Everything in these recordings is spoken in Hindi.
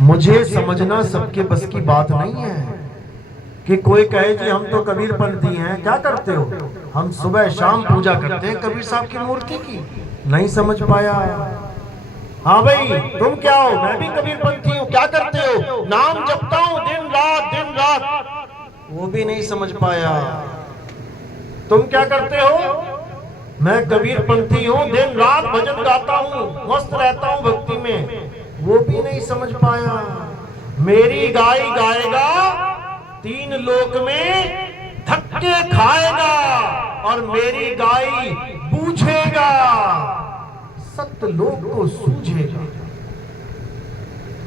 मुझे समझना सबके बस की बात नहीं है कि कोई कहे कि हम तो कबीर पंथी हैं। क्या करते हो? हम सुबह शाम पूजा करते हैं कबीर साहब की मूर्ति की। नहीं समझ पाया। हाँ भाई, तुम क्या हो? मैं भी कबीर पंथी हूँ। क्या करते हो? नाम जपता हूँ दिन रात। वो भी नहीं समझ पाया। तुम क्या करते हो? मैं कबीर पंथी हूँ, दिन रात भजन गाता हूँ, मस्त रहता हूँ भक्ति में। वो भी नहीं समझ पाया। मेरी गाय गाएगा, तीन लोक में धक्के खाएगा, और मेरी गाय बूझेगा, सतलोक को सूझेगा।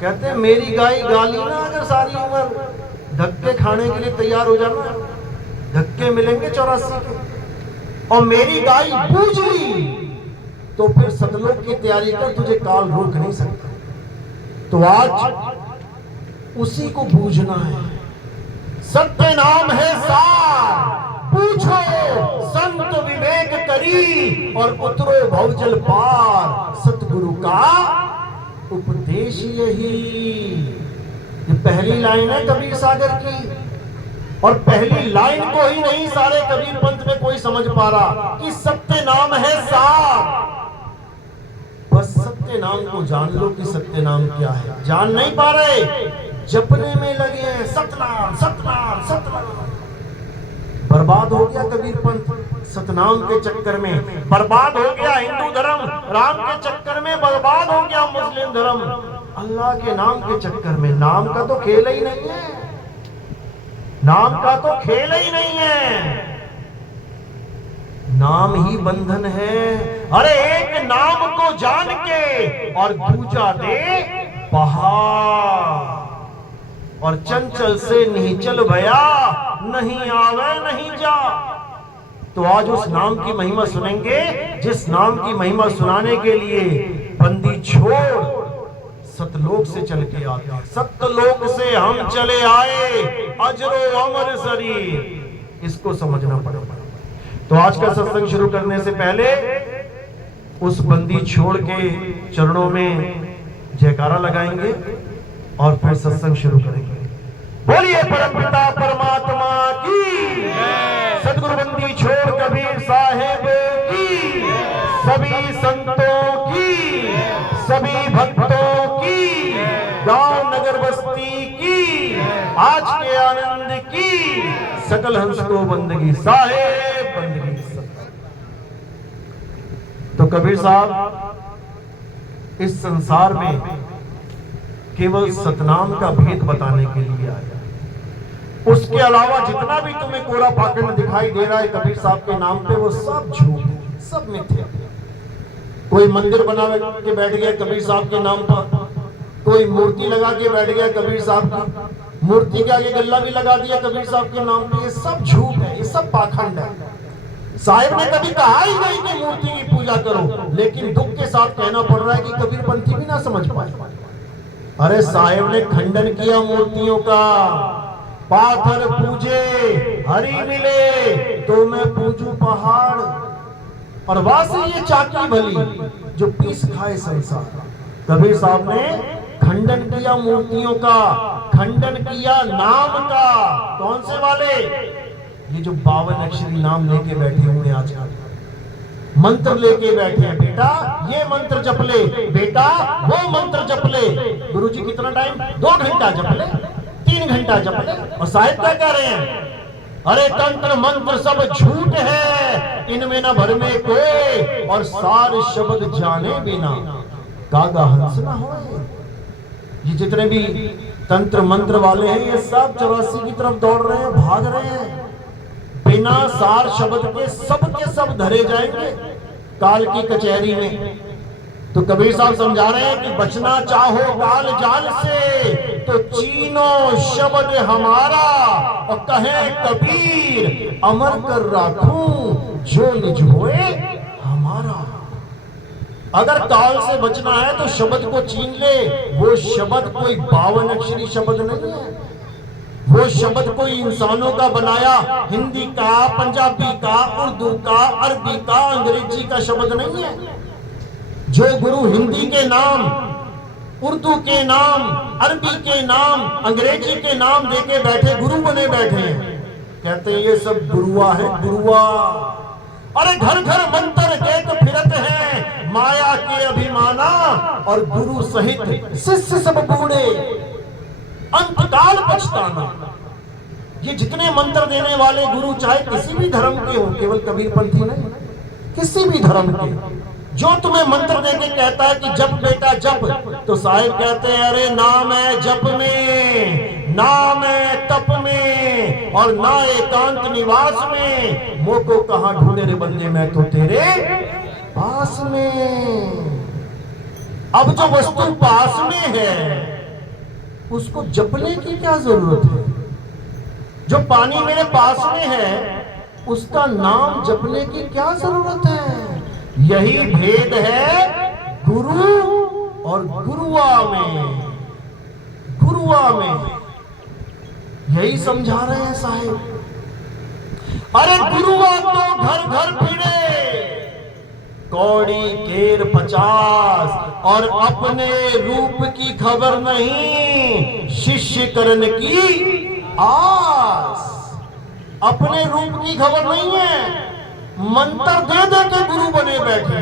कहते हैं मेरी गाय गाली ना अगर सारी उम्र, धक्के खाने के लिए तैयार हो जाना। धक्के मिलेंगे 84 के। और मेरी गाय बूझ ली तो फिर सतलोक की तैयारी कर, तुझे काल रोक नहीं सकता। तो आज उसी को बूझना है। सत्य नाम है सार, पूछो संत विवेक करी, और उतरो भवजल पार। सतगुरु का उपदेश यही। ये पहली लाइन है कबीर सागर की, और पहली लाइन को ही नहीं सारे कबीर पंथ में कोई समझ पा रहा कि सत्य नाम है सार। बस सत्य नाम को जान लो कि सत्य नाम क्या है। जान नहीं पा रहे, जपने में लगे हैं सतनाम सतनाम सतनाम। बर्बाद हो गया कबीर पंथ सतनाम के चक्कर में। बर्बाद हो गया हिंदू धर्म राम के चक्कर में। बर्बाद हो गया मुस्लिम धर्म अल्लाह के नाम के चक्कर में। नाम का तो खेल ही नहीं है। नाम का तो खेल ही नहीं है। नाम ही बंधन है। अरे एक नाम को जान के और दूजा दे पहाड़, और चंचल से निश्चल भया, नहीं आवे नहीं जा। तो आज उस नाम की महिमा सुनेंगे जिस नाम की महिमा सुनाने के लिए बंदी छोड़ सतलोक से चल के आते। सतलोक से हम चले आए, अजरो अमर शरीर। इसको समझना पड़ेगा। तो आज का सत्संग शुरू करने से पहले उस बंदी छोड़ के चरणों में जयकारा लगाएंगे और फिर सत्संग शुरू करेंगे। बोलिए परमपिता परमात्मा की, सदगुरु बंदी छोड़ कबीर साहेब की, सभी संतों की, सभी भक्तों की, गांव नगर बस्ती की, आज के आनंद की, सकल हंस को बंदगी साहेब बंदगी। तो कबीर साहब इस संसार में केवल सतनाम का भेद बताने के लिए आया। उसके अलावा जितना भी तुम्हें कोरा पाखंड दिखाई दे रहा है कबीर साहब के नाम पे, वो सब झूठ है, सब मिथ्या है। कोई मंदिर बना के बैठ गया कबीर साहब के नाम पर, कोई मूर्ति लगा के बैठ गया कबीर साहब की, मूर्ति के आगे गल्ला भी लगा दिया कबीर साहब के नाम पे। ये सब झूठ है, ये सब पाखंड है। साहिब ने कभी कहा ही नहीं कि मूर्ति की पूजा करो, लेकिन दुख के साथ कहना पड़ रहा है कि कबीर पंथी भी ना समझ पाए। अरे साहिब ने खंडन किया मूर्तियों का। पाथर पूजे हरि मिले, तो मैं पूजू पहाड़, और वासी ये चाकी भली जो पीस खाए संसार। कबीर साहब ने खंडन किया मूर्तियों का, खंडन किया नाम का। कौन से वाले? ये जो 52 अक्षरी नाम लेके बैठे हुए आजकल, मंत्र लेके बैठे हैं। बेटा ये मंत्र जप ले, बेटा वो मंत्र जप ले। गुरुजी कितना टाइम? 2 घंटा जप ले, 3 घंटा जप ले। और साहिब क्या कह रहे हैं? अरे तंत्र मंत्र सब झूठ है, इनमें न भर में कोई, और सार शब्द जाने बिना गागा हंस ना हो। ये जितने भी तंत्र मंत्र वाले हैं ये सब 84 की तरफ दौड़ रहे हैं, भाग रहे हैं। बिना सार शब्द के सब धरे जाएंगे काल की कचहरी में। तो कबीर साहब समझा रहे हैं कि बचना चाहो काल जाल से, तो चीनो शब्द हमारा, और कहे कबीर अमर कर राखूं जो निज होए हमारा। अगर काल से बचना है तो शब्द को छीन ले। वो शब्द कोई 52 अक्षरी शब्द नहीं है। वो शब्द कोई इंसानों का बनाया, हिंदी का, पंजाबी का, उर्दू का, अरबी का, अंग्रेजी का शब्द नहीं है। जो गुरु हिंदी के नाम उर्दू के नाम, अरबी के नाम, अंग्रेजी के नाम देके बैठे गुरु बने बैठे हैं। कहते हैं ये सब गुरुआ है, गुरुआ। अरे घर घर मंत्र देख फिरत है माया के अभिमाना, और गुरु सहित शिष्य सब बूढ़े अंतकाल पछताना। ये जितने मंत्र देने वाले गुरु चाहे किसी भी धर्म के हो, केवल कबीरपंथी नहीं, किसी भी धर्म के, जो तुम्हें मंत्र देके कहता है कि जप बेटा जप, तो साहिब कहते हैं अरे नाम है जप में, नाम है तप में, और ना एकांत निवास में। मोह को कहां ढूंढे रे बंदे, मैं तो तेरे पास में। अब जो वस्तु पास में है उसको जपने की क्या जरूरत है? जो पानी मेरे पास में है उसका नाम जपने की क्या जरूरत है? यही भेद है गुरु और गुरुआ में, गुरुआ में। यही समझा रहे हैं साहिब। अरे गुरुआ तो घर घर फिरे, कौड़ी केर 50, और अपने रूप की खबर नहीं, शिष्य करण की आस। अपने रूप की खबर नहीं है, मंत्र दे दे के गुरु बने बैठे।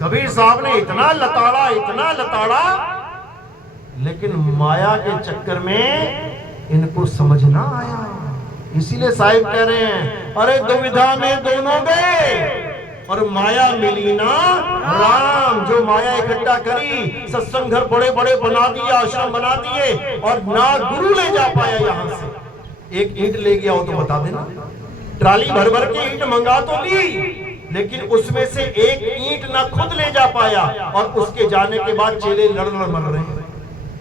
कबीर साहब ने इतना लताड़ा, इतना लताड़ा, लेकिन माया के चक्कर में इनको समझ ना आया। इसीलिए साहिब कह रहे हैं अरे दुविधा में दोनों गए, और माया मिली ना राम। जो माया इकट्ठा करी, सत्संग घर बड़े बड़े बना दिए, आश्रम बना दिए, और ना गुरु ले जा पाया यहां से। एक ईंट ले गया हो तो बता देना, ट्राली भर भर के ईंट मंगा तो ली, लेकिन उसमें से एक ईंट ना खुद ले जा पाया, और उसके जाने के बाद चेले लड़ लड़ मर रहे हैं,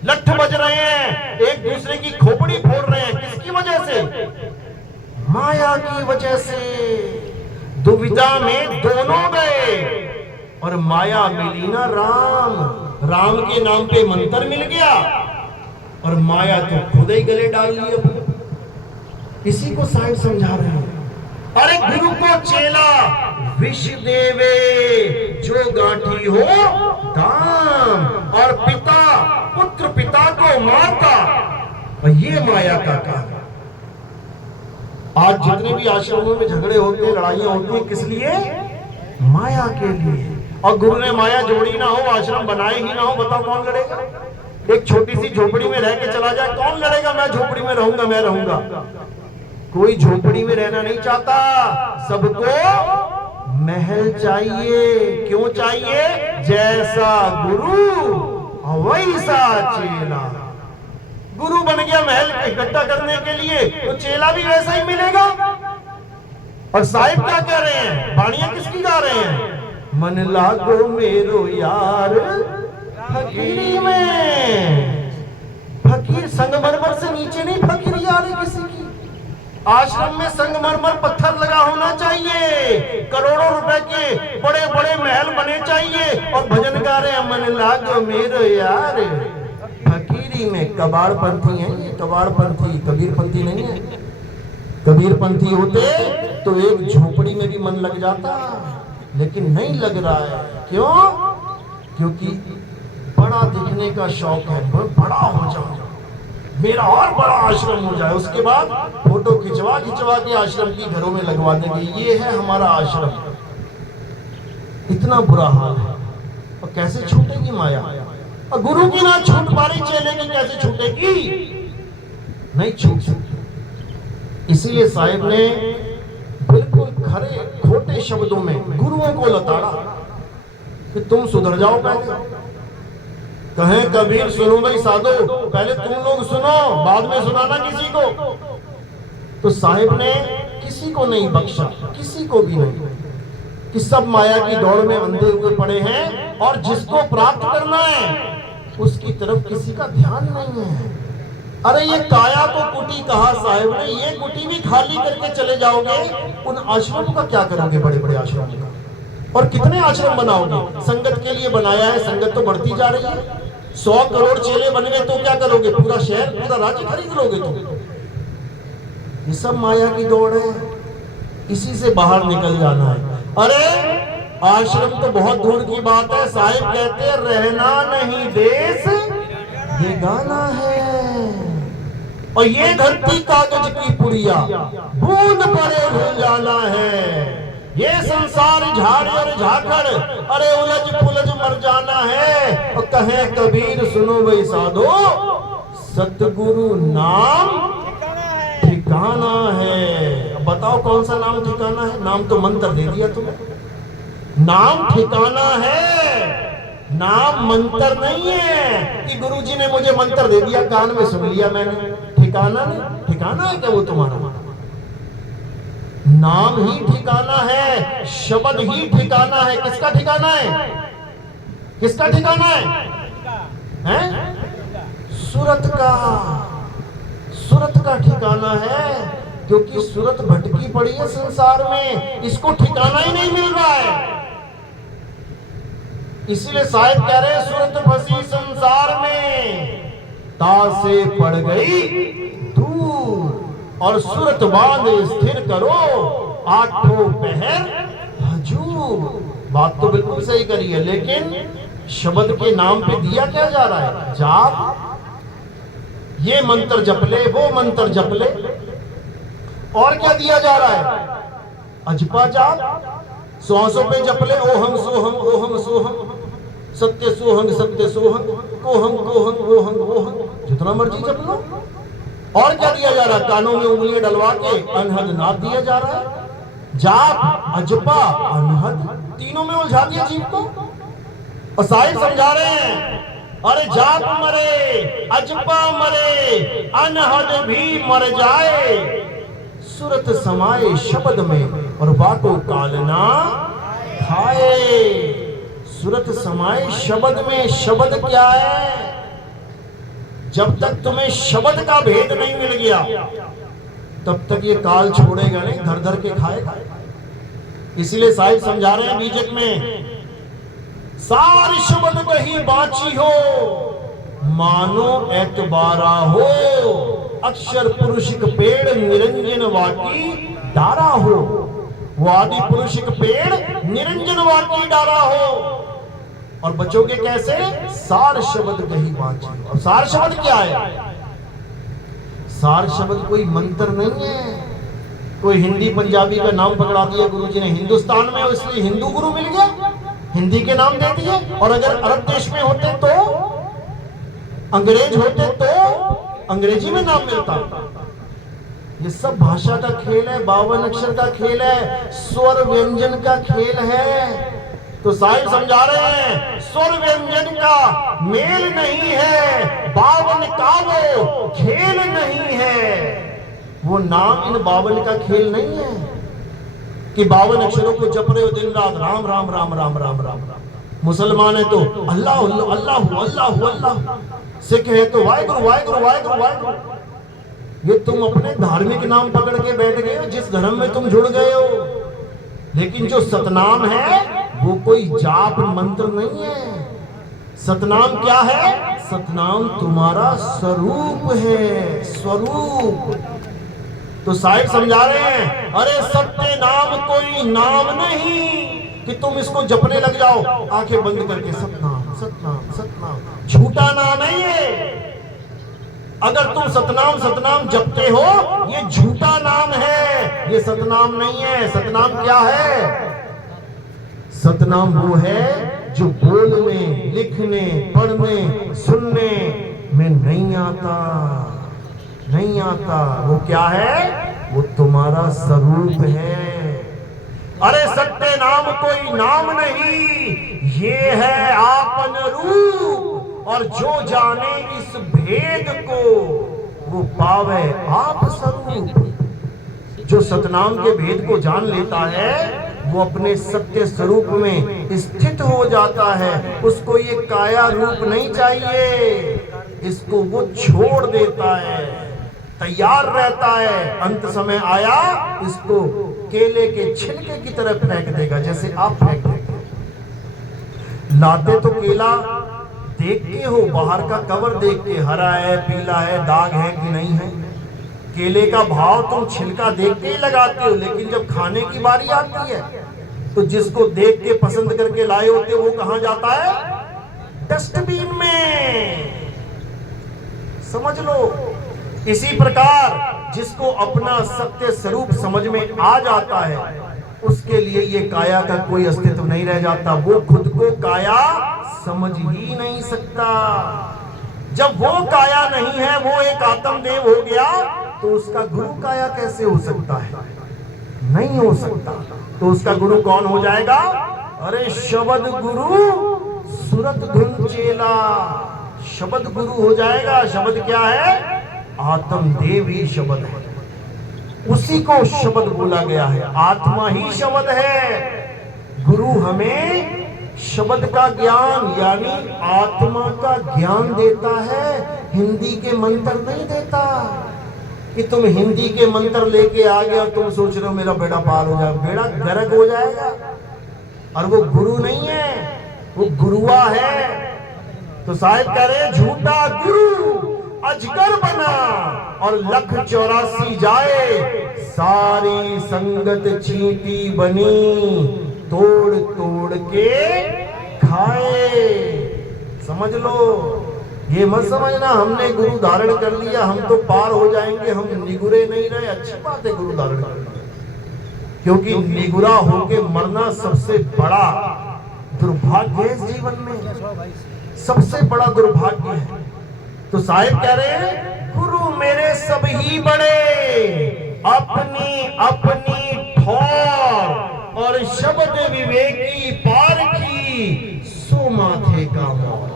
लठ बज रहे हैं, एक दूसरे की खोपड़ी फोड़ रहे हैं। किसकी वजह से? माया की वजह से। दुविधा में दोनों गए, और माया मिली ना राम। राम के नाम पे मंत्र मिल गया, और माया तो खुद ही गले डाल ली अपने। इसी को साहिब समझा रहे हैं। अरे गुरु को चेला विष देवे, जो गांठी हो दाम, और पिता पुत्र पिता को मारता, और ये माया का काम। आज जितने भी आश्रमों में झगड़े होते हैं, लड़ाइयां होती हैं, किस लिए? माया के लिए। और गुरु ने माया जोड़ी ना हो, आश्रम बनाए ही ना हो, बताओ कौन लड़ेगा? एक छोटी सी झोपड़ी में रह के चला जाए, कौन लड़ेगा? मैं झोपड़ी में रहूंगा, मैं रहूंगा। कोई झोपड़ी में रहना नहीं चाहता, सबको महल चाहिए। क्यों चाहिए? जैसा गुरु वैसा चेला। गुरु बन गया महल इकट्ठा करने के लिए, तो चेला भी वैसा ही मिलेगा। और साहिब क्या कह रहे हैं? बाणियां किसकी गा रहे हैं? मन लागो मेरो यार फकीरी में। फकीर संगमरमर से नीचे नहीं फकीरी आ रही किसी की। आश्रम में संगमरमर पत्थर लगा होना चाहिए, करोड़ों रुपए के बड़े बड़े महल बने चाहिए, और भजन गा रहे हैं मन लागो मेरो यार फकीरी में। कबाड़पंथी है ये, कबाड़पंथी, कबीरपंथी नहीं है। कबीरपंथी होते तो एक झोपड़ी में भी मन लग जाता, लेकिन नहीं लग रहा है। क्यों? क्योंकि बड़ा दिखने का शौक है, बड़ा हो जाओ, मेरा और बड़ा आश्रम हो जाए, उसके बाद फोटो खिंचवा खिंचवा के आश्रम की घरों में लगवा देंगे, ये है हमारा आश्रम। इतना बुरा हाल है। और कैसे छूटेगी माया? और गुरु की ना छूट पा रही, चेले की कैसे छूटेगी? नहीं छूट सकती। इसीलिए साहिब ने बिल्कुल खरे खोटे शब्दों में गुरुओं को लताड़ा कि तुम सुधर जाओ। पहले कहें कबीर सुनो भाई साधो, पहले तुम लोग सुनो, बाद में सुनाना किसी को। तो साहिब ने किसी को नहीं बख्शा, किसी को भी नहीं, कि सब माया की दौड़ में अंधे हुए पड़े हैं, और जिसको प्राप्त करना है उसकी तरफ किसी का ध्यान नहीं है। अरे ये काया को कुटी कहा साहिब ने, ये कुटी भी खाली करके चले जाओगे, उन आश्रमों का क्या करोगे? बड़े बड़े आश्रमों का। और कितने आश्रम बनाओगे? संगत के लिए बनाया है, संगत तो बढ़ती जा रही है। 100 करोड़ चेले बन गए तो क्या करोगे? पूरा शहर, पूरा राज्य खरीद लोगे तुम? ये सब माया की दौड़ है, इसी से बाहर निकल जाना है। अरे आश्रम तो बहुत दूर की बात है। साहिब कहते रहना नहीं देश बेगाना है, और ये धरती कागज की पुड़िया बूंद पड़े भूल जाना है। ये संसार झाड़ और झाकड़ अरे उलझ पुलझ मर जाना है। और कहे कबीर सुनो भाई साधो, सतगुरु नाम ठिकाना है। अब बताओ कौन सा नाम ठिकाना है? नाम तो मंत्र दे दिया तुम्हें, नाम ठिकाना है, नाम मंत्र नहीं है कि गुरुजी ने मुझे मंत्र दे दिया, कान में सुन लिया मैंने। ठिकाना नहीं, ठिकाना है क्या वो तुम्हारा? नाम ही ठिकाना है, शब्द ही ठिकाना है। किसका ठिकाना है? किसका ठिकाना है? हैं? सूरत का, सूरत का ठिकाना है। क्योंकि सूरत भटकी पड़ी है संसार में, इसको ठिकाना ही नहीं मिल रहा है। इसीलिए साहिब कह रहे हैं सूरत फंसी संसार में, तासे पड़ गई दूर, और सूरत बांध स्थिर करो आठों पहर हजूर। बात तो बिल्कुल सही करी है, लेकिन शब्द के नाम पे दिया क्या जा रहा है? जाप। ये मंत्र जप ले, वो मंत्र जप ले, और क्या दिया जा रहा है? अजपा जाप। श्वासों पे जप ले, ओहम सोहम सत्य सोहंग कोहम कोहम ओहम, जितना मर्जी जप लो। और क्या दिया जा रहा है? कानों में उंगलियां डलवा के अनहद नाद दिया जा रहा है। जाप, अजपा, अनहद, तीनों में उलझा दिया जीव को। और साहिब समझा रहे हैं, अरे जाप मरे, अजपा मरे, अनहद भी मर जाए, सूरत समाए शब्द में और बाटो कालना खाए। सूरत समाए शब्द में। शब्द क्या है? जब तक तुम्हें शब्द का भेद नहीं मिल गया तब तक ये काल छोड़ेगा नहीं, धर धर के खाएगा। इसीलिए साहिब समझा रहे हैं बीजक में, सार शब्द कहीं बाची हो, मानो एतबारा हो, अक्षर पुरुषिक पेड़ निरंजन वाकी डारा हो। वो आदि पुरुषिक पेड़ निरंजन वाकी डारा हो। और बचोगे कैसे? सार शब्द कहीं बाची। और सार शब्द क्या है? सार शब्द कोई मंत्र नहीं है, कोई हिंदी पंजाबी का नाम पकड़ा दिया गुरुजी ने हिंदुस्तान में, इसलिए हिंदू गुरु मिल गया, हिंदी के नाम दे दिए। और अगर अरब देश में होते तो, अंग्रेज होते तो अंग्रेजी में नाम मिलता। ये सब भाषा का खेल है, 52 अक्षर का खेल है, स्वर व्यंजन का खेल है। तो साहिब समझा रहे हैं, स्वर व्यंजन का मेल नहीं है, 52 का वो खेल नहीं है। वो नाम इन 52 का खेल नहीं है कि 52 अक्षरों को जप रहे हो दिन रात, राम राम राम राम राम राम राम। मुसलमान है तो अल्लाह अल्लाह अल्लाह अल्लाह, सिख है तो वाहिगुरु वाहिगुरु वाहिगुरु वाहिगुरु। ये तुम अपने धार्मिक नाम पकड़ के बैठ गए हो, जिस धर्म में तुम जुड़ गए हो। लेकिन जो सतनाम है वो कोई जाप मंत्र नहीं है। सतनाम क्या है? सतनाम तुम्हारा स्वरूप है, स्वरूप। तो साहिब समझा रहे हैं, अरे सत्य नाम कोई नाम नहीं कि तुम इसको जपने लग जाओ आंखें बंद करके, सतनाम सतनाम सतनाम। झूठा नाम है ये। अगर तुम सतनाम सतनाम जपते हो, ये झूठा नाम है, ये सतनाम नहीं है। सतनाम क्या है? सतनाम वो है जो बोलने, लिखने, पढ़ने, सुनने में नहीं आता, नहीं आता। वो क्या है? वो तुम्हारा स्वरूप है। अरे सत्य नाम कोई नाम नहीं, ये है आपन रूप। और जो जाने इस भेद को वो पावे आप स्वरूप। जो सतनाम के भेद को जान लेता है वो अपने सत्य स्वरूप में स्थित हो जाता है। उसको ये काया रूप नहीं चाहिए, इसको वो छोड़ देता है, तैयार रहता है। अंत समय आया इसको केले के छिलके की तरह फेंक देगा, जैसे आप फेंक देंगे। लाते तो केला देख के हो, बाहर का कवर देख के, हरा है, पीला है, दाग है कि नहीं है। केले का भाव तुम छिलका देख के ही लगाते हो, लेकिन जब खाने की बारी आती है तो जिसको देख के पसंद करके लाए होते वो कहां जाता है? डस्टबिन में। समझ लो। इसी प्रकार जिसको अपना सत्य स्वरूप समझ में आ जाता है उसके लिए ये काया का कोई अस्तित्व नहीं रह जाता। वो खुद को काया समझ ही नहीं सकता। जब वो काया नहीं है, वो एक आत्मदेव हो गया, तो उसका गुरु काया कैसे हो सकता है? नहीं हो सकता। तो उसका गुरु कौन हो जाएगा? अरे शब्द गुरु सुरत धुन चेला, शब्द गुरु हो जाएगा। शब्द क्या है? आत्मदेव ही शब्द है, उसी को शब्द बोला गया है। आत्मा ही शब्द है। गुरु हमें शब्द का ज्ञान यानी आत्मा का ज्ञान देता है, हिंदी के मंत्र नहीं देता। कि तुम हिंदी के मंत्र लेके आ गए और तुम सोच रहे हो मेरा बेड़ा पार हो जाएगा, बेड़ा गर्क हो जाएगा। और वो गुरु नहीं है, वो गुरुआ है। तो साहिब कह रहे झूठा गुरु अजगर बना और 1,84 जाए, सारी संगत चींटी बनी, तोड़ तोड़ के खाए। समझ लो। ये मत समझना हमने गुरु धारण कर लिया हम तो पार हो जाएंगे, हम निगुरे नहीं रहे। अच्छी बात है गुरु धारण कर लिया, क्योंकि निगुरा होके मरना सबसे बड़ा दुर्भाग्य है। इस जीवन में सबसे बड़ा दुर्भाग्य है। तो साहिब कह रहे हैं गुरु मेरे सब ही बड़े, अपनी अपनी ठौर और शब्द विवेकी पारखी, सो माथे का मोर।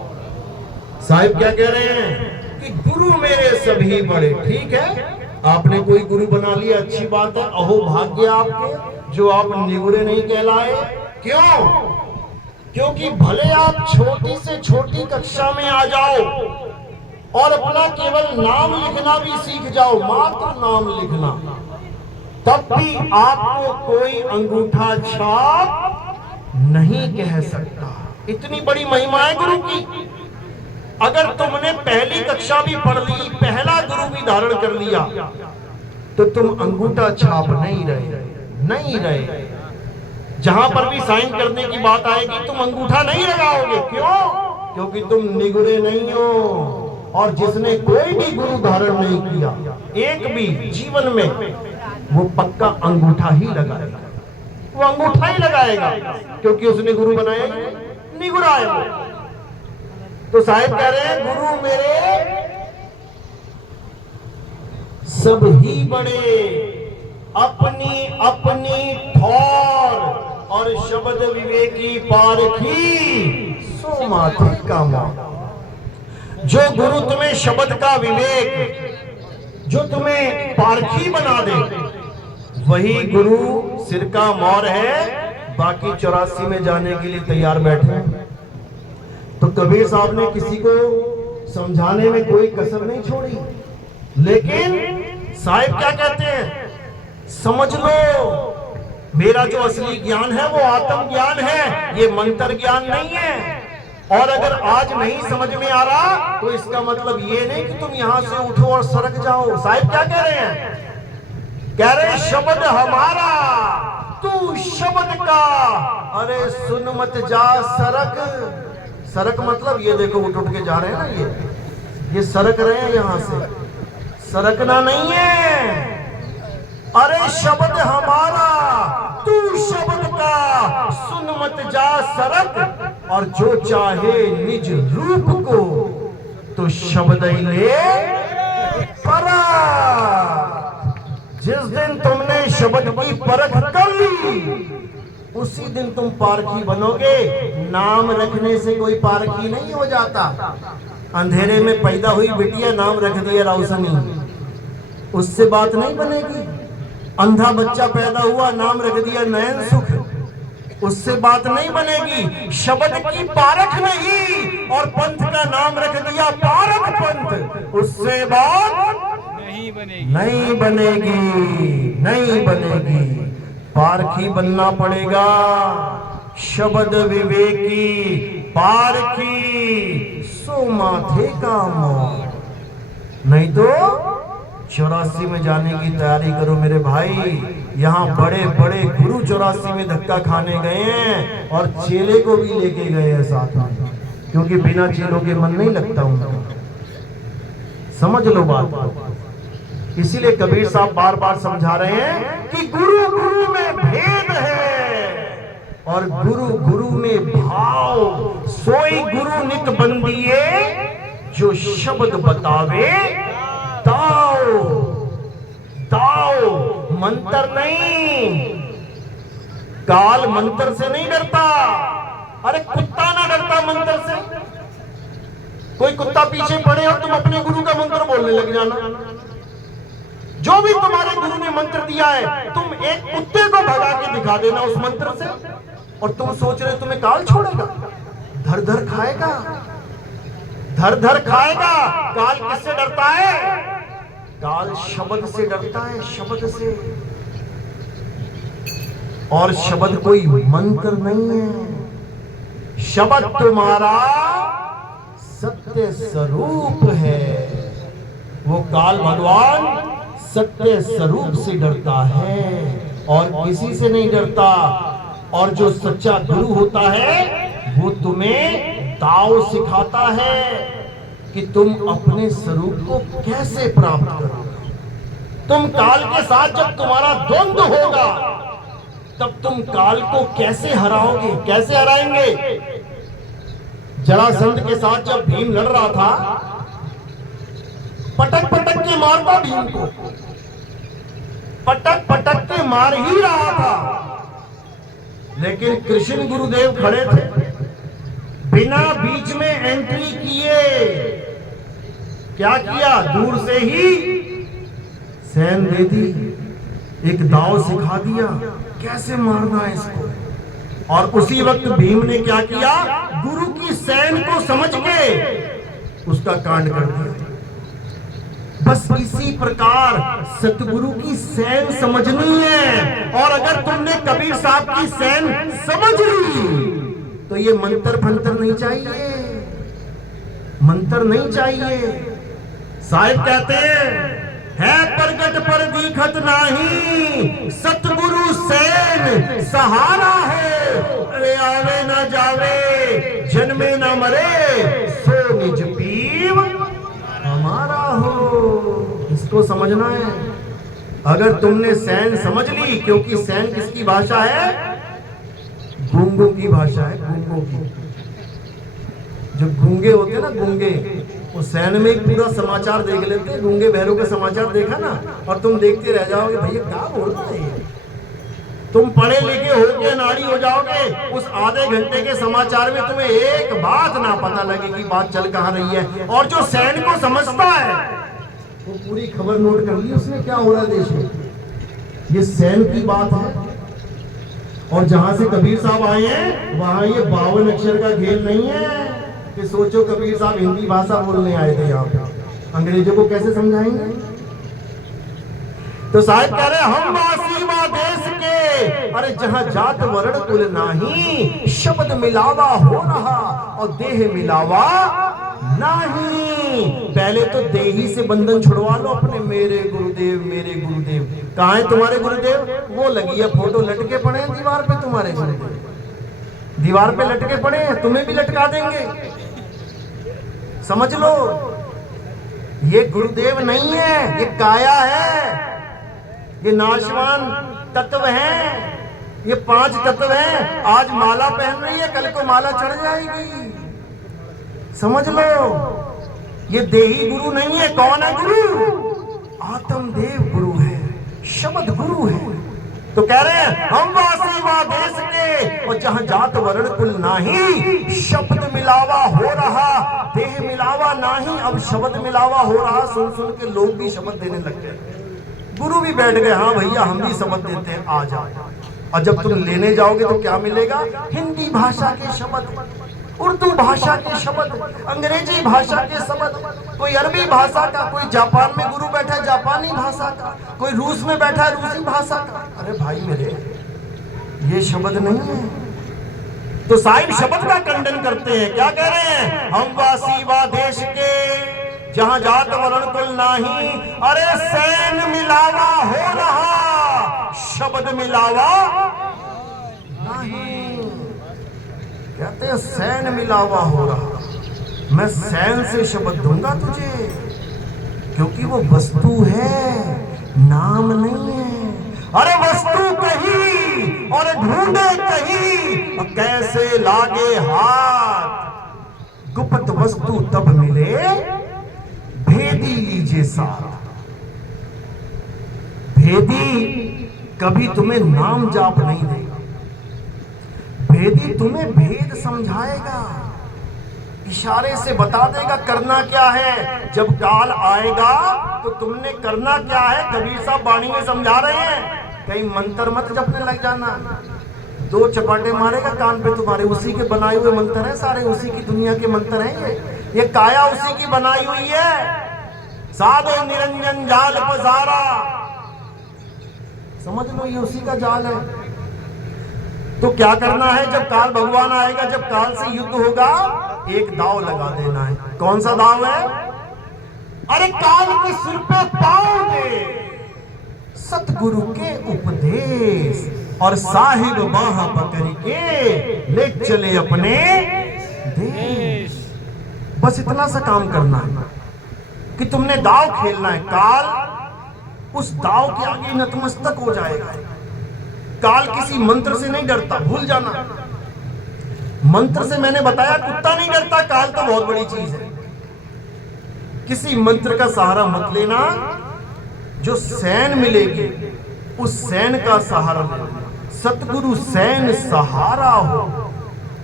साहिब क्या कह रहे हैं कि गुरु मेरे सभी बड़े। ठीक है, आपने कोई गुरु बना लिया, अच्छी बात है। अहो भाग्य आपके जो आप निगुरे नहीं कहलाए। क्यों? क्योंकि भले आप छोटी से छोटी कक्षा में आ जाओ और अपना केवल नाम लिखना भी सीख जाओ, मात्र नाम लिखना, तब भी आपको कोई अंगूठा छाप नहीं कह सकता। इतनी बड़ी महिमा है गुरु की। अगर तुमने पहली कक्षा भी पढ़ ली, पहला गुरु भी धारण कर लिया, तो तुम अंगूठा छाप नहीं रहे। जहां पर भी साइन करने की बात आएगी तुम अंगूठा नहीं लगाओगे। क्यों? क्योंकि तुम निगुरे नहीं हो। और जिसने कोई भी गुरु धारण नहीं किया एक भी जीवन में, वो पक्का अंगूठा ही लगाएगा। वो अंगूठा ही लगाएगा क्योंकि उसने गुरु बनाया निगुरा है वो। तो साहिब कह रहे हैं गुरु मेरे सब ही बड़े, अपनी अपनी ठौर और शब्द विवेकी पारखी, सो माथे का मोर। जो गुरु तुम्हें शब्द का विवेक, जो तुम्हें पारखी बना दे, वही गुरु सिर का मोर है। बाकी 84 में जाने के लिए तैयार बैठे। तो कबीर साहब ने किसी को समझाने में कोई कसर नहीं छोड़ी। लेकिन साहिब क्या कहते हैं? समझ लो, मेरा जो असली ज्ञान है वो आत्म ज्ञान है, ये मंत्र ज्ञान नहीं है। और अगर आज नहीं समझ में आ रहा तो इसका मतलब ये नहीं कि तुम यहां से उठो और सरक जाओ। साहिब क्या कह रहे हैं? कह रहे शब्द हमारा, तू शब्द का, अरे सुन मत जा सरक। सरक मतलब ये देखो उठ उठ के जा रहे हैं ना, ये सरक रहे हैं यहां से, सरकना नहीं है। अरे शब्द हमारा, तू शब्द का, सुन मत जा सरक। और जो चाहे निज रूप को, तो शब्द ही ले परख। जिस दिन तुमने शब्द की परख कर ली, उसी दिन तुम पारखी बनोगे। नाम रखने से कोई पारखी नहीं हो जाता। अंधेरे में पैदा हुई बिटिया नाम रख दिया रोशनी, उससे बात नहीं बनेगी। अंधा बच्चा पैदा हुआ नाम रख दिया नयन सुख, उससे बात नहीं बनेगी। शब्द की पारख नहीं और पंथ का नाम रख दिया पारख पंथ, उससे बात नहीं बनेगी। पारखी बनना पड़ेगा, शब्द विवेकी पारखी, सो माथे का मोर। नहीं तो 84 में जाने की तैयारी करो मेरे भाई। यहाँ बड़े बड़े गुरु 84 में धक्का खाने गए हैं और चेले को भी लेके गए हैं साथ में, क्योंकि बिना चेलों के मन नहीं लगता उनका। समझ लो बात को। इसीलिए कबीर साहब बार बार समझा रहे हैं कि गुरु गुरु में भेद है और गुरु गुरु में भाव। सोई गुरु नित बंदिए जो शब्द बतावे दाओ। दाओ मंत्र नहीं, काल मंत्र से नहीं डरता। अरे कुत्ता ना डरता मंत्र से। कोई कुत्ता पीछे पड़े और तुम अपने गुरु का मंत्र बोलने लग जाना। जो भी तुम्हारे गुरु ने मंत्र दिया है, तुम एक कुत्ते को भगा के दिखा देना उस मंत्र से, और तुम सोच रहे तुम्हें काल छोड़ेगा? धर धर खाएगा, धर धर खाएगा। काल किससे डरता है? काल शब्द से डरता है, शब्द से। और शब्द कोई मंत्र नहीं है। शब्द तुम्हारा सत्य स्वरूप है। वो काल भगवान सत्य स्वरूप से डरता है और किसी से नहीं डरता। और जो सच्चा गुरु होता है वो तुम्हें दाव सिखाता है कि तुम अपने स्वरूप को कैसे प्राप्त करोगे। तुम काल के साथ जब तुम्हारा द्वंद्व होगा तब तुम काल को कैसे हराओगे, कैसे हराएंगे? जरासंध के साथ जब भीम लड़ रहा था, पटक पटक के मारता भीम को, पटक पटक के मार ही रहा था। लेकिन कृष्ण गुरुदेव खड़े थे, बिना बीच में एंट्री किए क्या किया? दूर से ही सैन दे दी, एक दाव सिखा दिया कैसे मारना है इसको। और उसी वक्त भीम ने क्या किया? गुरु की सैन को समझ के उसका कांड कर दिया। बस इसी प्रकार सतगुरु की सैन समझनी है। और अगर तुमने कबीर साहब की सैन समझ ली तो ये मंत्र फंतर नहीं चाहिए, मंत्र नहीं चाहिए। साहिब कहते हैं, है प्रगट पर दीखत नाही, सतगुरु सैन सहारा है। अरे आवे ना जावे, जन्मे ना मरे, सो निज पीव हमारा हो। इसको समझना है। अगर तुमने सैन समझ ली, क्योंकि सैन किसकी भाषा है? गूंगों की भाषा है, गूंगों की। जो गूंगे होते हैं ना, गूंगे, वो सैन में ही पूरा समाचार देख लेते हैं। गूंगे बहरों का समाचार देखा ना, और तुम देखते रह जाओगे भैया क्या बोल रहा है ये। तुम पढ़े लिखे होके नारी हो जाओगे, उस आधे घंटे के समाचार में तुम्हें एक बात ना पता लगेगी बात चल कहां रही है। और जो सैन को समझता है वो पूरी खबर नोट कर ली उसने क्या हो रहा है देश में। ये सैन की बात है। और जहां से कबीर साहब आए हैं वहां ये 52 अक्षर का खेल नहीं है कि सोचो कबीर साहब हिंदी भाषा बोलने आए थे यहाँ पे, अंग्रेजों को कैसे समझाएंगे। तो साहिब कह रहे हम वासी वा देश के, अरे जहां जात वर्ण कुल नाही, शब्द मिलावा हो रहा और देह मिलावा नहीं। पहले तो देही से बंधन छुड़वा लो अपने। मेरे गुरुदेव, मेरे गुरुदेव। कहाँ है तुम्हारे गुरुदेव? वो लगी है फोटो, लटके पड़े हैं दीवार पे तुम्हारे गुरुदेव। दीवार पे लटके पड़े हैं, तुम्हें भी लटका देंगे। समझ लो, ये गुरुदेव नहीं है, ये काया है, ये नाशवान तत्व हैं, ये 5 तत्व हैं। आज माला पहन रही है, कल को माला चढ़ जाएगी। समझ लो, ये देही गुरु नहीं है। कौन है गुरु? आत्मदेव गुरु है, शब्द गुरु है। तो कह रहे हैं हम वासी वा देश के, और जहां जात वर्ण कुल नाही, शब्द मिलावा हो रहा, देह मिलावा नाही। अब शब्द मिलावा हो रहा, सुन सुन के लोग भी शब्द देने लग गए। गुरु भी बैठ गए, हाँ भैया हम भी शब्द देते हैं, आ जाओ। और जब तुम लेने जाओगे तो क्या मिलेगा? हिंदी भाषा के शब्द, उर्दू भाषा के शब्द, अंग्रेजी भाषा के शब्द, कोई अरबी भाषा का, कोई जापान में गुरु बैठा है जापानी भाषा का, कोई रूस में बैठा है रूसी भाषा का। अरे भाई मेरे, ये शब्द नहीं है। तो साहिब शब्द का खंडन करते हैं। क्या कह रहे हैं? हम वासी वा देश के, जहां जात वरण कुल नाही, अरे सैन मिलावा हो रहा, शब्द मिलावा नहीं। कहते हैं सैन मिलावा हो रहा, मैं सैन से शब्द दूंगा तुझे, क्योंकि वो वस्तु है, नाम नहीं है। अरे वस्तु कहीं और ढूंढे कहीं, कैसे लागे हाथ, गुप्त वस्तु तब मिले, भेदी लीजिए साथ। भेदी कभी तुम्हें नाम जाप नहीं देगा, भेदी तुम्हें भेद समझाएगा, इशारे से बता देगा करना क्या है। जब काल आएगा तो तुमने करना क्या है, कबीर साहब वाणी में समझा रहे हैं। कहीं मंत्र मत जपने लग जाना, दो चपाटे मारेगा कान पे तुम्हारे, उसी के बनाए हुए मंत्र हैं सारे, उसी की दुनिया के मंत्र हैं ये काया उसी की बनाई हुई है। साधो निरंजन जाल पसारा, समझ लो ये उसी का जाल है। तो क्या करना है, जब काल भगवान आएगा, जब काल से युद्ध होगा, एक दाव लगा देना है। कौन सा दाव है? अरे काल के सिर पे पाँव दे, सतगुरु के उपदेश, और साहिब बाह पकड़ के ले चले अपने देश। बस इतना सा काम करना है कि तुमने दाव खेलना है। काल उस दाव के आगे नतमस्तक हो जाएगा। काल किसी मंत्र से नहीं डरता, भूल जाना। मंत्र से मैंने बताया कुत्ता नहीं डरता, काल तो बहुत बड़ी चीज है। किसी मंत्र का सहारा मत लेना, जो सैन मिलेगी उस सैन का सहारा लेना। सतगुरु सैन सहारा हो,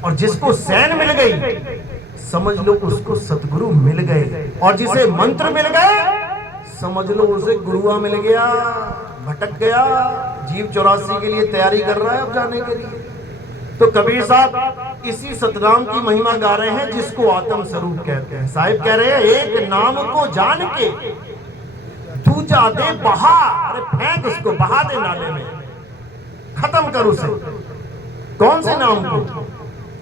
और जिसको सैन मिल गई समझ लो उसको सतगुरु मिल गए, और जिसे मंत्र मिल गए समझ लो उसे गुरुआ मिल गया। भटक गया, जीव 84 के लिए तैयारी कर रहा है अब जाने के लिए। तो कबीर साहब इसी सतनाम की महिमा गा रहे हैं, जिसको आत्म स्वरूप कहते हैं। साहिब कह रहे हैं, एक नाम को जान के दूजा दे बहा, अरे फेंक उसको, बहा दे नाले में, खत्म कर उसे। कौन से नाम को?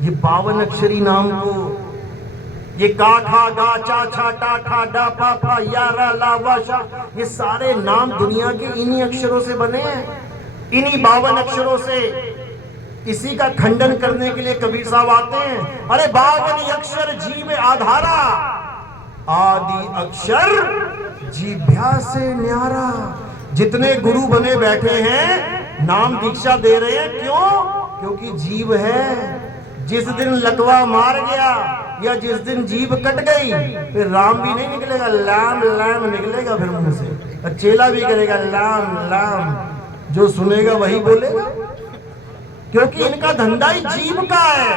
ये 52 अक्षरी नाम को। ये का खा गा चा छा टा ठा डा पा फा या रा ला वा शा, ये सारे नाम दुनिया के इन्हीं अक्षरों से बने हैं, इन्हीं 52 अक्षरों से। इसी का खंडन करने के लिए कबीर साहब आते हैं। अरे 52 अक्षर जीव आधारा, आदि अक्षर जीभ्या से न्यारा। जितने गुरु बने बैठे हैं नाम दीक्षा दे रहे हैं, क्यों? क्योंकि जीव है। जिस दिन लकवा मार गया या जिस दिन जीभ कट गई, फिर राम भी नहीं निकलेगा, लाम लाम निकलेगा फिर मुंह से, और चेला भी करेगा लाम लाम, जो सुनेगा वही बोलेगा, क्योंकि इनका धंधा ही जीभ का है,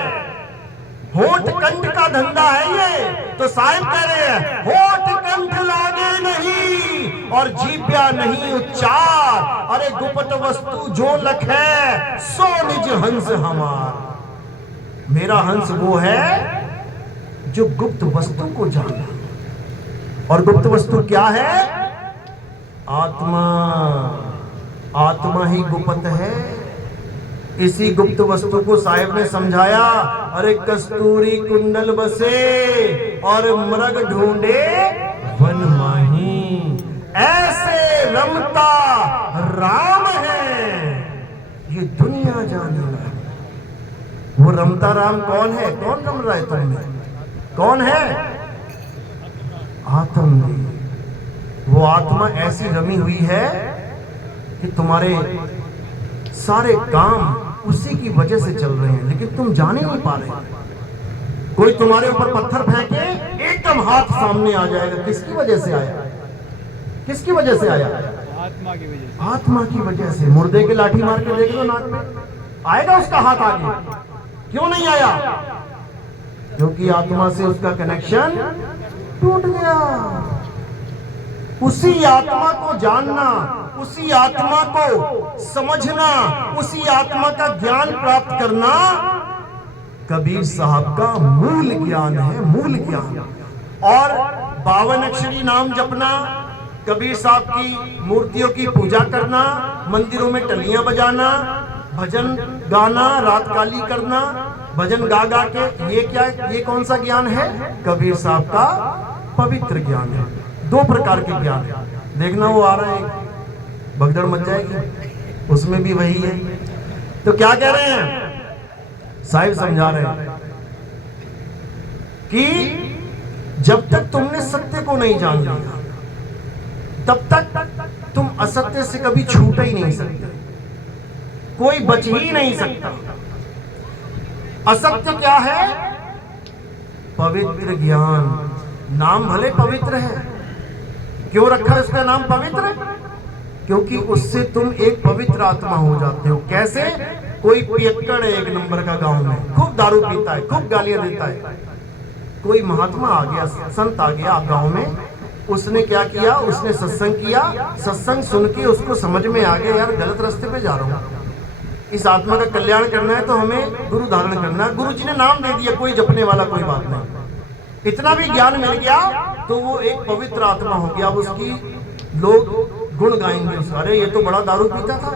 होठ कंठ का धंधा है ये। तो साहिब कह रहे हैं, होठ कंठ लागे नहीं और जीभ्या नहीं उच्चार, अरे गुप्त वस्तु जो लखे सो निज हंस हमार। मेरा हंस वो है जो गुप्त वस्तु को जाना, और गुप्त वस्तु क्या है? आत्मा। आत्मा ही गुप्त है। इसी गुप्त वस्तु को साहिब ने समझाया। अरे कस्तूरी कुंडल बसे और मृग ढूंढे वन माही, ऐसे रमता राम है ये दुनिया जाने। वो रमता राम कौन है? कौन रम रहा है तुमने? कौन है? आत्मा। वो आत्मा ऐसी रमी हुई है कि तुम्हारे सारे काम उसी की वजह से चल रहे हैं, लेकिन तुम जान ही नहीं पा रहे। कोई तुम्हारे ऊपर पत्थर फेंके, एकदम हाथ सामने आ जाएगा। किसकी वजह से आया? किसकी वजह से आया? आत्मा की वजह से। आत्मा की वजह से। मुर्दे के लाठी मार के देख लो नाक में, आएगा उसका हाथ आगे? क्यों नहीं आया? क्योंकि आत्मा से उसका कनेक्शन टूट गया। उसी आत्मा को जानना, उसी आत्मा को समझना, उसी आत्मा का ज्ञान प्राप्त करना कबीर साहब का मूल ज्ञान है, मूल ज्ञान। और 52 अक्षरी नाम जपना, कबीर साहब की मूर्तियों की पूजा करना, मंदिरों में टलियां बजाना, भजन गाना, रात काली करना, भजन गा गा के, ये क्या, ये कौन सा ज्ञान है? कबीर साहब का पवित्र ज्ञान है। दो प्रकार के ज्ञान है, देखना वो आ रहा है, भगदड़ मच जाएगी, उसमें भी वही है। तो क्या कह रहे हैं साहिब, समझा रहे हैं कि जब तक तुमने सत्य को नहीं जान लिया तब तक तुम असत्य से कभी छूट ही नहीं सकते, कोई बच ही नहीं सकता। असत्य क्या है? पवित्र ज्ञान। नाम भले पवित्र है, क्यों रखा है उसका नाम पवित्र? क्योंकि उससे तुम एक पवित्र आत्मा हो जाते हो। कैसे? कोई पियक्कड़ है एक नंबर का गांव में, खूब दारू पीता है, खूब गालियां देता है। कोई महात्मा आ गया, संत आ गया गांव में, उसने क्या किया? उसने सत्संग किया, सत्संग सुन के उसको समझ में आ गया यार गलत रास्ते पे जा रहा हूं, इस आत्मा का कल्याण करना है तो हमें गुरु धारण करना है। गुरु जी ने नाम दे दिया, कोई जपने वाला कोई बात नहीं। इतना भी ज्ञान मिल गया तो वो एक पवित्र आत्मा हो गया। अब उसकी लोग गुण गाएंगे उसका, अरे ये तो बड़ा दारू पीता था,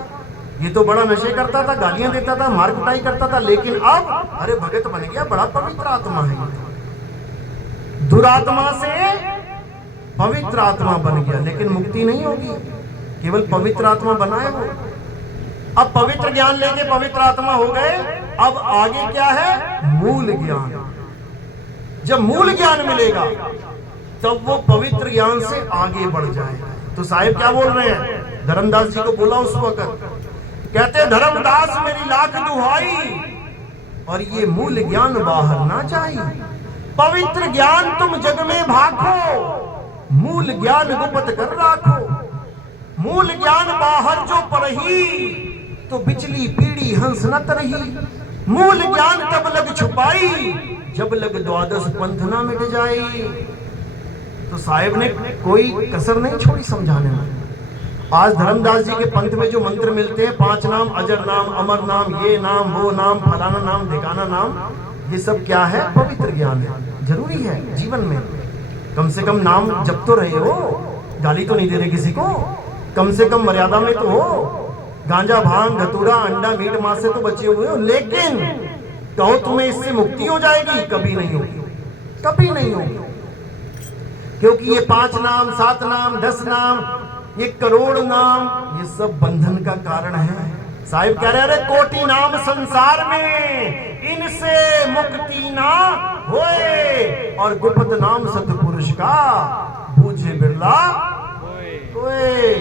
ये तो बड़ा नशे करता था, गालियां देता था, मार कुटाई करता था, लेकिन अब अरे भगत बन गया, बड़ा पवित्र आत्मा है। दुरात्मा से पवित्र आत्मा बन गया, लेकिन मुक्ति नहीं होगी, केवल पवित्र आत्मा बना है वो। अब पवित्र ज्ञान लेके पवित्र आत्मा हो गए, अब आगे क्या है? मूल ज्ञान। जब मूल ज्ञान मिलेगा तब वो पवित्र ज्ञान से आगे बढ़ जाएगा। तो साहिब क्या बोल रहे हैं? धर्मदास जी को बोला उस वक्त, कहते धर्मदास मेरी लाख दुहाई और ये मूल ज्ञान बाहर ना जाए। पवित्र ज्ञान तुम जग में भाखो, मूल ज्ञान गुप्त कर राखो। मूल ज्ञान बाहर जो परही, तो बिचली पीढ़ी हंस न तरही। मूल ज्ञान तब लग छुपाई, जब लग द्वादश पंथ ना मिट जाई। तो साहिब ने कोई कसर नहीं छोड़ी समझाने में। आज धर्मदास जी के पंथ में जो मंत्र मिलते हैं, 5 नाम, अजर नाम, अमर नाम, ये नाम, वो नाम, फलाना नाम, ढिकाना नाम, ये सब क्या है? पवित्र ज्ञान है। जरूरी है जीवन में, कम से कम नाम जप तो रहे हो, गाली तो नहीं दे रहे किसी को, कम से कम मर्यादा में तो हो। गांजा, भांग, धतूरा, अंडा, मीट, मांस से तो बचे हुए हो, लेकिन कहो तुम्हें इससे मुक्ति हो जाएगी? कभी नहीं होगी, कभी नहीं होगी। क्योंकि ये 5 नाम, 7 नाम, 10 नाम, ये करोड़ नाम, ये सब बंधन का कारण है। साहिब कह रहे अरे कोटि नाम संसार में, इनसे मुक्ति ना होए, और गुप्त नाम सतपुरुष का बूझे बिरला कोई।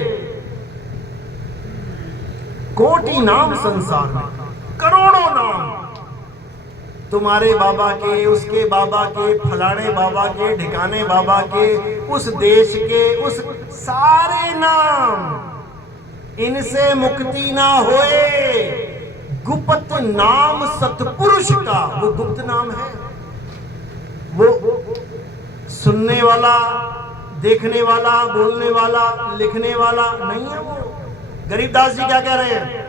कोटि नाम संसार में, करोड़ों नाम, तुम्हारे बाबा के, उसके बाबा के, फलाने बाबा के, ढिकाने बाबा के, उस देश के, उस सारे नाम, इनसे मुक्ति ना होए। गुप्त नाम सतपुरुष का, वो गुप्त नाम है, वो सुनने वाला, देखने वाला, बोलने वाला, लिखने वाला नहीं है वो। गरीबदास जी क्या कह रहे हैं?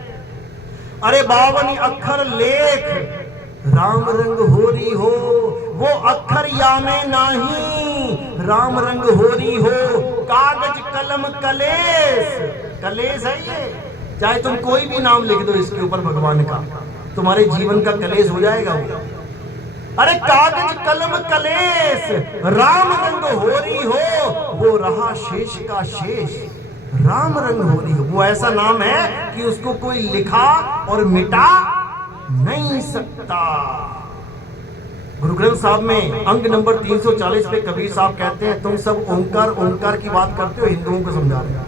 अरे 52 अक्षर लेख, राम रंग होरी हो, वो अक्षर या में नाही, राम रंग होरी हो। कागज कलम कलेश, कलेश है ये, चाहे तुम कोई भी नाम लिख दो इसके ऊपर भगवान का, तुम्हारे जीवन का कलेश हो जाएगा वो। अरे कागज कलम कलेश, राम रंग होरी हो, वो रहा शेष का शेष, राम रंग होरी हो। वो ऐसा नाम है कि उसको कोई लिखा और मिटा नहीं सकता। गुरु ग्रंथ साहब में अंग नंबर 340 पे कबीर साहब कहते हैं, तुम सब ओंकार ओंकार की बात करते हो, हिंदुओं को समझा रहे हैं।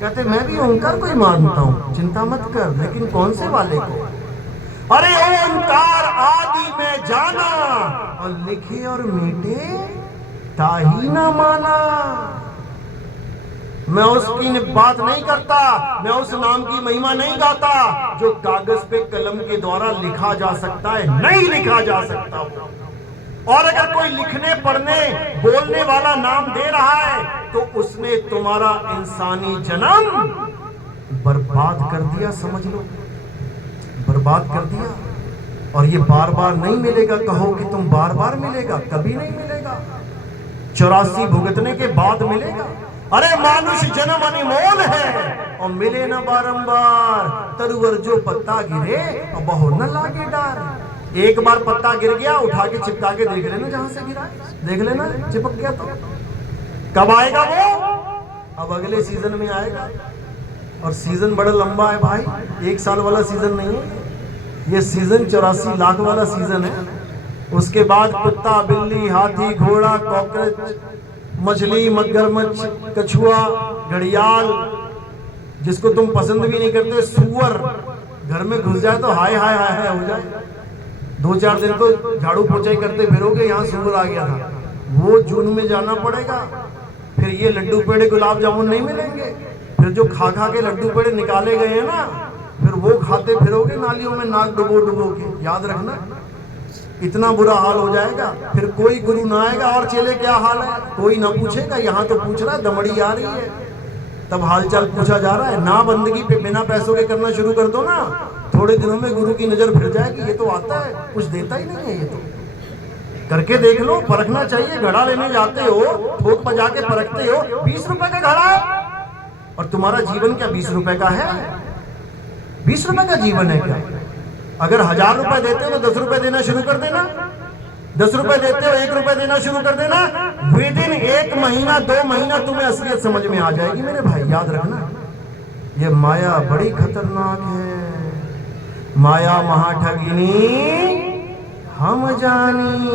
कहते मैं भी ओंकार को ही मानता हूं, चिंता मत कर, लेकिन कौन से वाले को? अरे ओंकार आदि में जाना, और लिखे और मीटे ताही ना माना। मैं उसकी बात नहीं करता, मैं उस नाम की महिमा नहीं गाता जो कागज पे कलम के द्वारा लिखा जा सकता है, नहीं लिखा जा सकता। और अगर कोई लिखने, पढ़ने, बोलने वाला नाम दे रहा है तो उसने तुम्हारा इंसानी जन्म बर्बाद कर दिया, समझ लो, बर्बाद कर दिया। और ये बार बार नहीं मिलेगा। कहो कि तुम बार बार मिलेगा, कभी नहीं मिलेगा, 84 भुगतने के बाद मिलेगा। अरे मानुष जन्म अनमोल है और मिले न बारंबार, तरुवर जो पत्ता गिरे और बहु न लागे डार। एक बार पत्ता गिर गया, उठा के चिपका के देख लेना, जहां से गिरा देख लेना, चिपक गया तो कब आएगा वो? अब अगले सीजन में आएगा। और सीजन बड़ा लंबा है भाई, 1 साल वाला सीजन नहीं है ये, सीजन 84 लाख वाला सीजन है। उसके बाद कुत्ता, बिल्ली, हाथी, घोड़ा, कॉकरोच, मछली, मगरमच्छ, कछुआ, घड़ियाल, जिसको तुम पसंद भी नहीं करते, सूअर घर में घुस जाए तो हाय हाय हाय हाय हो जाए। 2-4 दिन तो झाड़ू पोछा ही करते फिरोगे, यहाँ सूअर आ गया था। वो जून में जाना पड़ेगा। फिर ये लड्डू पेड़े, गुलाब जामुन नहीं मिलेंगे। फिर जो खा खा के लड्डू पेड़े निकाले गए हैं ना, फिर वो खाते फिरोगे नालियों में, नाक डुबो डुबो के। याद रखना, इतना बुरा हाल हो जाएगा। फिर कोई गुरु ना आएगा और चेले क्या हाल है कोई ना पूछेगा। यहाँ तो पूछ रहा है, दमड़ी आ रही है तब हालचाल पूछा जा रहा है। ना बंदगी पे बिना पैसों के करना शुरू कर दो ना, थोड़े दिनों में गुरु की नजर फिर जाएगी। ये तो आता है, कुछ देता ही नहीं है। ये तो करके देख लो, परखना चाहिए। घड़ा लेने जाते हो, ठोक बजा के परखते हो, 20 रुपए का घड़ा है और तुम्हारा जीवन क्या 20 रुपए का है? 20 रुपए का जीवन है क्या? अगर 1000 रुपए देते हो तो 10 रुपए देना शुरू कर देना। 10 रुपए देते हो, 1 रुपए देना शुरू कर देना। विदिन 1 महीना 2 महीना तुम्हें असलियत समझ में आ जाएगी मेरे भाई। याद रखना, ये माया बड़ी खतरनाक है। माया महाठगिनी हम जानी,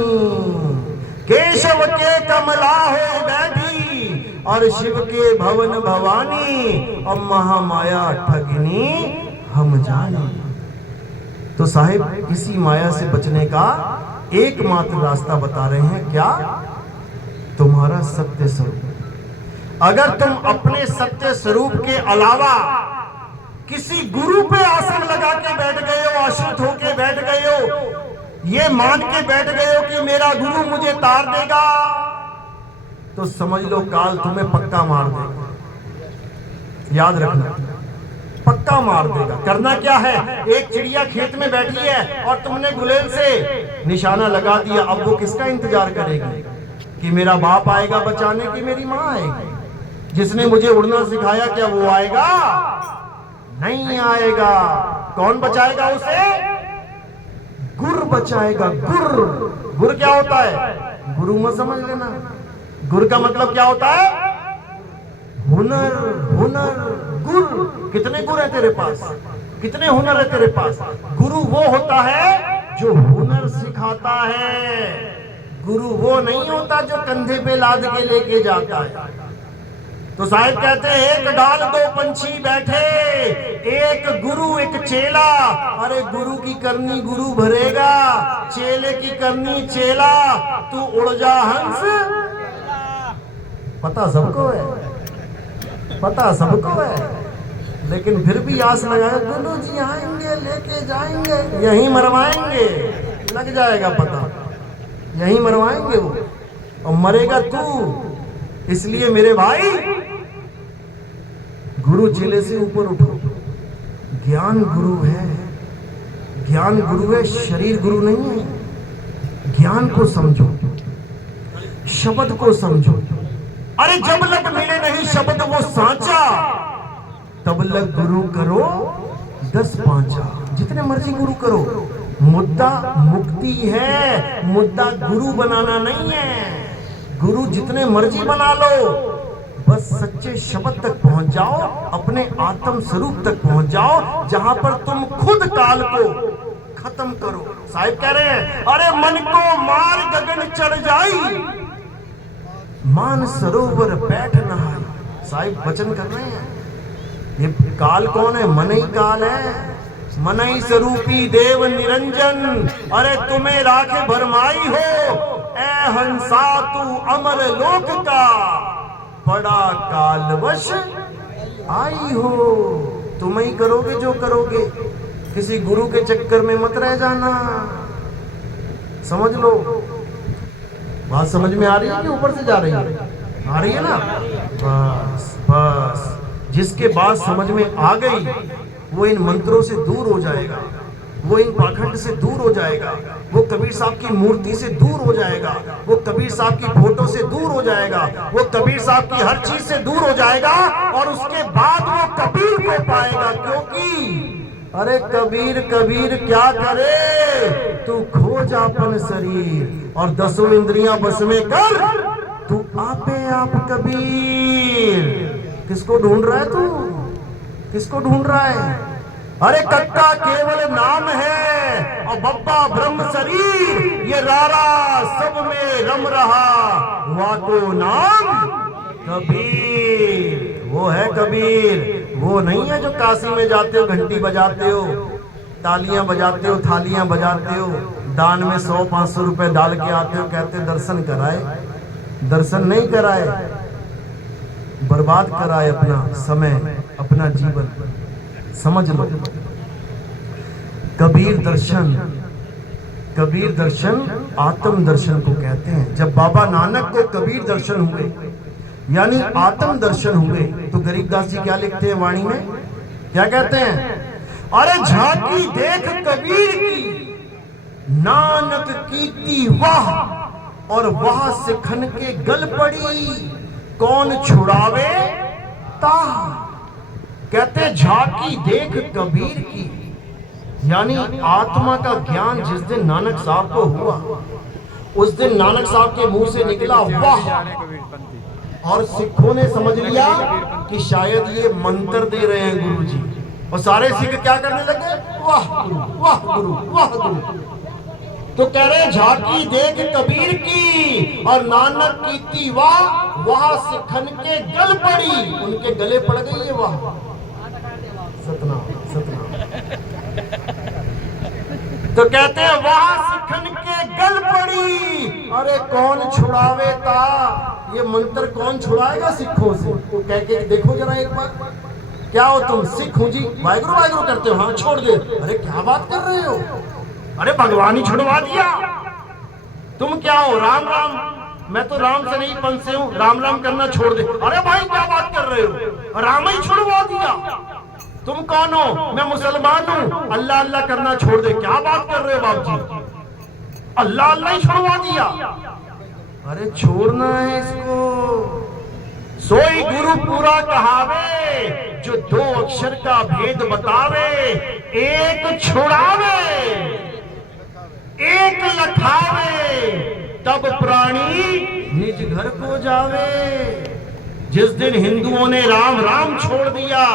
केशव के कमला हो बैठी और शिव के भवन भवानी, और महामाया ठगिनी हम जानी। तो साहिब इसी माया से बचने का एकमात्र रास्ता बता रहे हैं, क्या? तुम्हारा सत्य स्वरूप। अगर तुम अपने सत्य स्वरूप के अलावा किसी गुरु पे आसन लगा के बैठ गए हो, आश्रित होके बैठ गए हो, ये मान के बैठ गए हो कि मेरा गुरु मुझे तार देगा, तो समझ लो काल तुम्हें पक्का मार देगा। याद रखना, पक्का मार देगा। करना क्या है, एक चिड़िया खेत में बैठी है और तुमने गुलेल से निशाना लगा दिया। अब वो किसका इंतजार करेगी कि मेरा बाप आएगा बचाने की मेरी माँ आएगी? जिसने मुझे उड़ना सिखाया क्या वो आएगा? नहीं आएगा। कौन बचाएगा उसे? गुर बचाएगा। गुर, गुर क्या होता है? गुरु मत समझ लेना। गुर का मतलब क्या होता है? हुनर। हुनर, गुर। कितने गुर है तेरे पास? कितने हुनर है तेरे पास? गुरु वो होता है जो हुनर सिखाता है। गुरु वो नहीं होता जो कंधे पे लाद के लेके जाता है। तो साहिब कहते हैं, एक डाल 2 पंछी बैठे, एक गुरु एक चेला। अरे गुरु की करनी गुरु भरेगा, चेले की करनी चेला। तू उड़ जा हंस। पता सबको है, पता सबको है, लेकिन फिर भी आस लगाए, गुरु जी आएंगे लेके जाएंगे, यहीं मरवाएंगे। लग जाएगा पता, यहीं मरवाएंगे वो, और मरेगा तू। इसलिए मेरे भाई, गुरु चेले से ऊपर उठो। ज्ञान गुरु है, ज्ञान गुरु है, शरीर गुरु नहीं है। ज्ञान को समझो, शब्द को समझो। अरे जब लग मिले नहीं शब्द वो सांचा, तब लग गुरु करो 10 पांचा। जितने मर्जी गुरु करो, मुद्दा मुक्ति है, मुद्दा गुरु बनाना नहीं है। गुरु जितने मर्जी बना लो, बस सच्चे शब्द तक पहुंच जाओ, अपने आत्म स्वरूप तक पहुंच जाओ, जहां पर तुम खुद काल को खत्म करो। साहिब कह रहे हैं, अरे मन को मार गगन चढ़ जाई, मान सरोवर बैठ नहाई। साहिब वचन कर रहे हैं, ये काल कौन है? मन ही काल है। मनई स्वरूपी देव निरंजन, अरे तुम्हें राखे भरमाई हो, ए हंसा तू अमर लोक का, बड़ा कालवश आई हो। तुम ही करोगे जो करोगे, किसी गुरु के चक्कर में मत रह जाना। समझ लो, बात समझ में आ रही है कि ऊपर से जा रही है? आ रही है ना? बस बस, जिसके बात समझ में आ गई वो इन मंत्रों से दूर हो जाएगा, वो इन पाखंड से दूर हो जाएगा, वो कबीर साहब की मूर्ति से दूर हो जाएगा, वो कबीर साहब की फोटो से दूर हो जाएगा, वो कबीर साहब की हर चीज से दूर हो जाएगा, और उसके बाद वो कबीर को पाएगा। क्योंकि अरे कबीर कबीर क्या करे, तू खो जा अपन शरीर और 10 इंद्रियां बस में कर, तू आपे आप कबीर। किसको ढूंढ रहा है तू? किसको ढूंढ रहा है? अरे कक्का केवल नाम है और बब्बा ब्रह्म शरीर, ये रारा सब में रम रहा, हुआ को नाम कबीर। वो है कबीर, वो नहीं है जो काशी में जाते हो, घंटी बजाते हो, तालियां बजाते हो, थालियां बजाते हो, दान में 100-500 रुपए डाल के आते हो, कहते दर्शन कराए। दर्शन नहीं कराए, बर्बाद कराए अपना समय, अपना जीवन। समझ लो, कबीर दर्शन, कबीर दर्शन आत्म दर्शन को कहते हैं। जब बाबा नानक को कबीर दर्शन हुए यानी आत्म दर्शन हुए, तो गरीबदास जी क्या लिखते हैं वाणी में? क्या कहते हैं? अरे झांकी देख कबीर की, नानक कीती वाह, और वाह से खन के गल पड़ी, कौन छुड़ावे ताह। कहते झांकी देख कबीर की, यानी आत्मा का ज्ञान जिस दिन नानक साहब को हुआ, उस दिन नानक साहब के मुंह से निकला वाह, और सिखों ने समझ लिया कि शायद ये मंत्र दे रहे हैं गुरु जी, और सारे सिख क्या करने लगे? वाह गुरु, वाह गुरु, वाह गुरु। तो कह रहे झांकी देख कबीर की और नानक कीती वाह, वाह सिखन के गल पड़ी, उनके गले पड़ गई है वाह। सतना सतना। तो कहते हैं वाह सिखन के गल पड़ी, अरे कौन छुड़ावे ता। ये मंत्र कौन छुड़ाएगा सिखों से? वो कह के देखो जरा एक बार, क्या हो तुम? सिख हूं जी, वाहिगुरु वाहिगुरु करते हो, हाँ छोड़ दे। अरे क्या बात कर रहे हो? अरे भगवान ही छुड़वा दिया। तुम क्या हो? राम राम, मैं तो राम से नहीं पंथ से हूं, राम राम करना छोड़ दे। अरे भाई क्या बात कर रहे हो? राम ही छुड़वा दिया। तुम कौन हो? मैं मुसलमान हूं, अल्लाह अल्लाह करना छोड़ दे। क्या बात कर रहे हो बाबू जी? अल्लाह अल्लाह ही छुड़वा दिया। अरे छोड़ना है इसको। सोई गुरु पूरा कहावे, जो 2 अक्षर का भेद बतावे, एक छुड़ावे एक लखावे, तब प्राणी निज घर को जावे। जिस दिन हिंदुओं ने राम राम छोड़ दिया,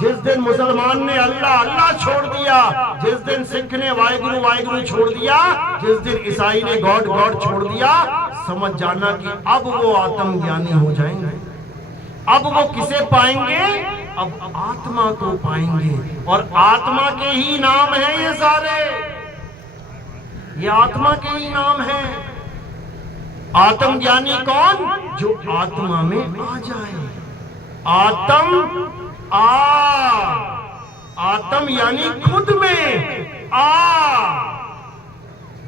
जिस दिन मुसलमान ने अल्लाह अल्लाह छोड़ दिया, जिस दिन सिख ने वाहिगुरु वाहिगुरु छोड़ दिया, जिस दिन ईसाई ने गॉड गॉड छोड़ दिया, समझ जाना कि अब वो आत्मज्ञानी हो जाएंगे। अब वो किसे पाएंगे? अब आत्मा को पाएंगे, और आत्मा के ही नाम है ये सारे, ये आत्मा के ही नाम है। आत्मज्ञानी कौन? जो आत्मा में आ जाए। आत्म यानी खुद में आ।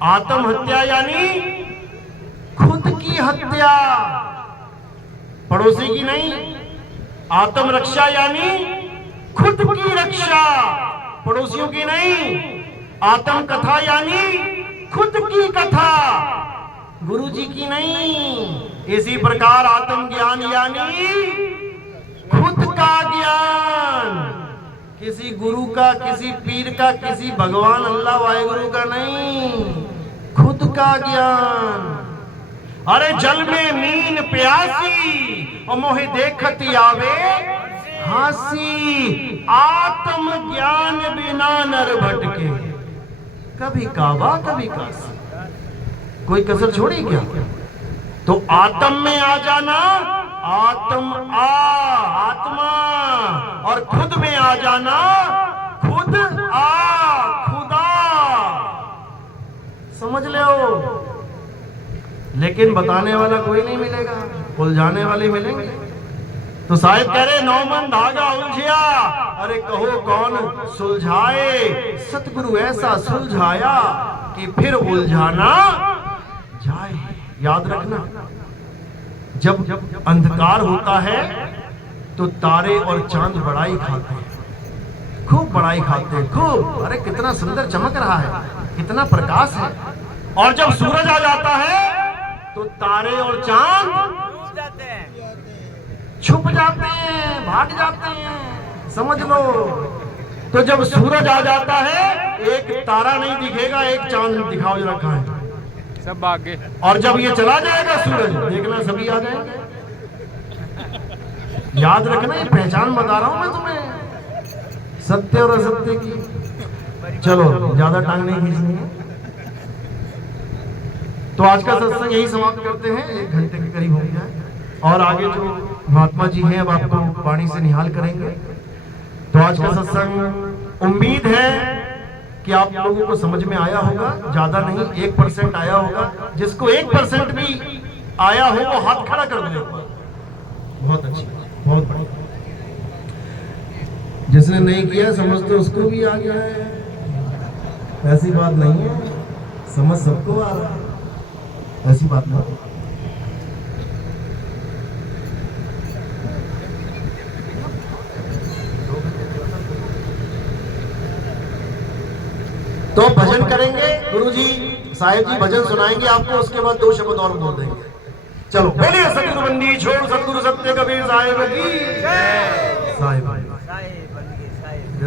आत्म हत्या यानी खुद की हत्या, पड़ोसी की नहीं। आत्म रक्षा यानी खुद की रक्षा, पड़ोसियों की नहीं। आत्म कथा यानी खुद की कथा, गुरु जी की नहीं। इसी प्रकार आत्म ज्ञान यानी खुद का ज्ञान, किसी गुरु का, किसी पीर का, किसी भगवान अल्लाह वाहिगुरु का नहीं, खुद का ज्ञान। अरे जल में मीन प्यासी और मोहे देखती आवे हासी, आत्म ज्ञान बिना नर भटके, कभी काबा कभी काशी। कोई कसर छोड़ी क्या? तो आत्म में आ जाना, आत्मा, और खुद में आ जाना, खुद खुदा। समझ ले हो। लेकिन बताने वाला कोई नहीं मिलेगा, उलझाने वाले मिलेंगे। तो साहिब कह रहे 9 मन धागा उलझिया, अरे कहो कौन सुलझाए। सतगुरु ऐसा सुलझाया कि फिर उलझाना जाए। याद रखना, जब अंधकार होता है तो तारे और चांद बड़ाई खाते हैं, खूब बड़ाई खाते हैं, खूब। अरे कितना सुंदर चमक रहा है, कितना प्रकाश है। और जब सूरज आ जाता है तो तारे और चांद छुप जाते हैं, भाग जाते हैं। समझ लो। तो जब सूरज आ जाता है, एक तारा नहीं दिखेगा, एक चांद दिखाओ जरा कहां है। सब आगे। और जब ये चला जाएगा सूरज, देखना सभी आ जाएंगे। याद रखना, ये पहचान बता रहा हूं मैं तुम्हें, सत्य और असत्य की। चलो ज्यादा टांग नहीं खींचनी है, तो आज का सत्संग यही समाप्त करते हैं, 1 घंटे के करीब हो गया है। और आगे जो महात्मा जी हैं अब आपको वाणी से निहाल करेंगे। तो आज का सत्संग उम्मीद है कि आप लोगों को समझ में आया होगा, ज्यादा नहीं 1% आया होगा। जिसको 1% भी आया हो वो हाथ खड़ा कर दो। बहुत अच्छी, बहुत बढ़िया। जिसने नहीं किया समझ तो उसको भी आ गया है, ऐसी बात नहीं है, समझ सबको आ रहा है, ऐसी बात नहीं। तो भजन करेंगे, गुरुजी साहिब जी भजन सुनाएंगे आपको, उसके बाद 2 शब्द और बोल देंगे। चलो बोलिए सतगुरु बंदी छोड़ सतगुरु सत्य कबीर साहिब की जय। साहिब